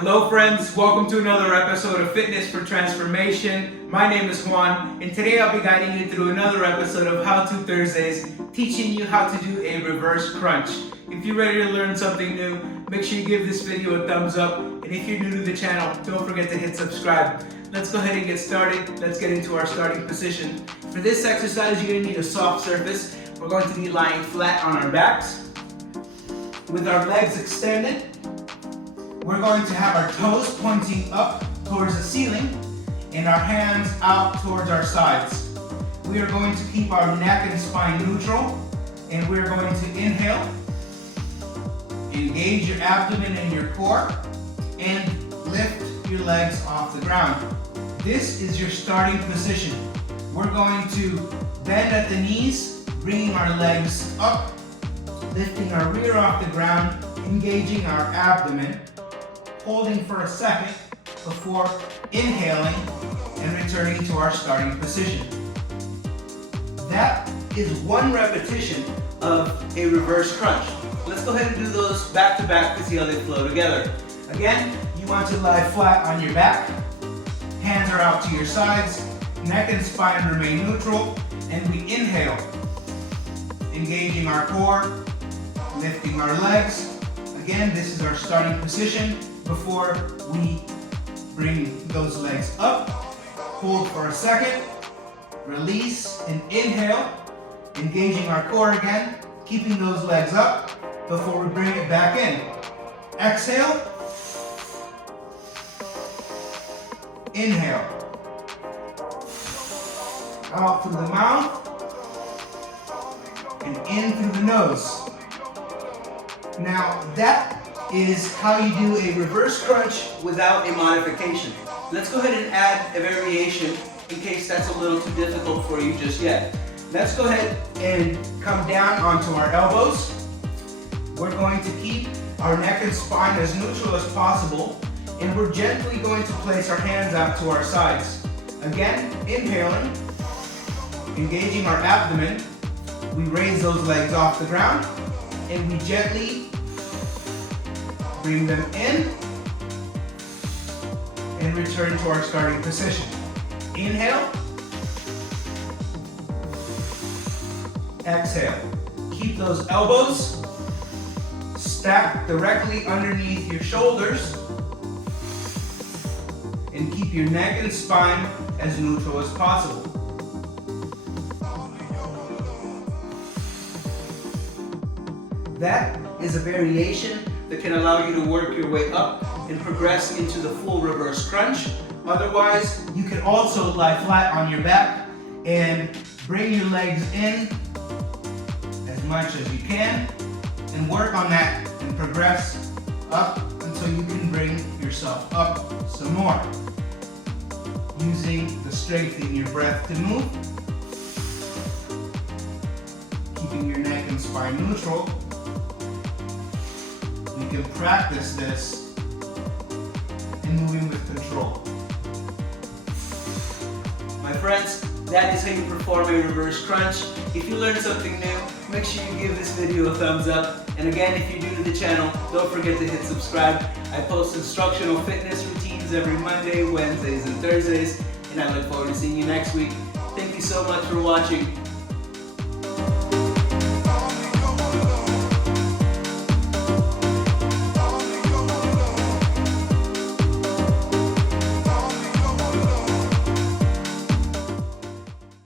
Hello friends, welcome to another episode of Fitness for Transformation. My name is Juan, and today I'll be guiding you through another episode of How To Thursdays, teaching you how to do a reverse crunch. If you're ready to learn something new, make sure you give this video a thumbs up, and if you're new to the channel, don't forget to hit subscribe. Let's go ahead and get started. Let's get into our starting position. For this exercise, you're going to need a soft surface. We're going to be lying flat on our backs with our legs extended. We're going to have our toes pointing up towards the ceiling and our hands out towards our sides. We are going to keep our neck and spine neutral, and we're going to inhale, engage your abdomen and your core, and lift your legs off the ground. This is your starting position. We're going to bend at the knees, bringing our legs up, lifting our rear off the ground, engaging our abdomen, holding for a second before inhaling and returning to our starting position. That is one repetition of a reverse crunch. Let's go ahead and do those back to back to see how they flow together. Again, you want to lie flat on your back, hands are out to your sides, neck and spine remain neutral, and we inhale, engaging our core, lifting our legs. Again, this is our starting position before we bring those legs up. Hold for a second, release and inhale, engaging our core again, keeping those legs up before we bring it back in. Exhale, inhale, out through the mouth and in through the nose. Now that is how you do a reverse crunch without a modification. Let's go ahead and add a variation in case that's a little too difficult for you just yet. Let's go ahead and come down onto our elbows. We're going to keep our neck and spine as neutral as possible, and we're gently going to place our hands out to our sides. Again, inhaling, engaging our abdomen, we raise those legs off the ground, and we gently bring them in and return to our starting position. Inhale, exhale. Keep those elbows stacked directly underneath your shoulders and keep your neck and spine as neutral as possible. That is a variation that can allow you to work your way up and progress into the full reverse crunch. Otherwise, you can also lie flat on your back and bring your legs in as much as you can and work on that and progress up until you can bring yourself up some more. Using the strength in your breath to move, keeping your neck and spine neutral. You can practice this and moving with control. My friends, that is how you perform a reverse crunch. If you learned something new, make sure you give this video a thumbs up. And again, if you're new to the channel, don't forget to hit subscribe. I post instructional fitness routines every Monday, Wednesdays, and Thursdays, and I look forward to seeing you next week. Thank you so much for watching.